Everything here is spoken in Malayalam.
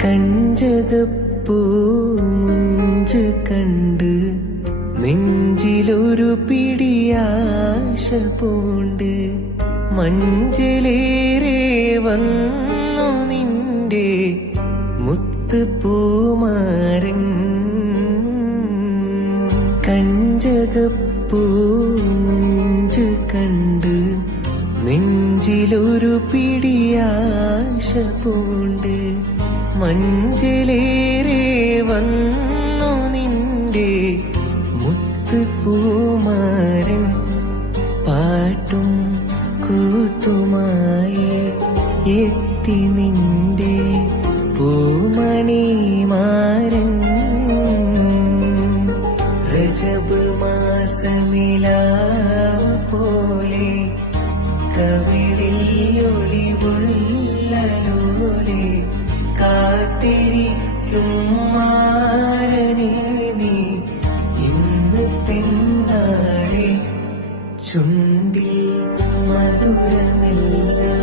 കഞ്ചകപ്പൂ മുഞ്ച് കണ്ട് നെഞ്ചിലൊരു പിടിയാശ പൂണ്ട് മഞ്ചലേറെ വന്നു നിന്റെ മുത്തുപൂമാരൻ കഞ്ചകപ്പൂ മുഞ്ച് കണ്ട് നെഞ്ചിലൊരു പിടിയാശ പൂണ്ട് മഞ്ചലേറെ വന്നു നിന്റെ മുത്തുപൂമാരൻ പാട്ടും കൂത്തുമായി എത്തി നിന്റെ പൂമണിമാരൻ രജബ് മാസനിലാവ് പോലെ കവിളിൽ ഒളിവുള്ളലോലെ കാത്തിരിക്കും മാരനെ നീ ഇന്ന് പെണ്ണാളെ ചുണ്ടിൽ മധുരമെല്ലാം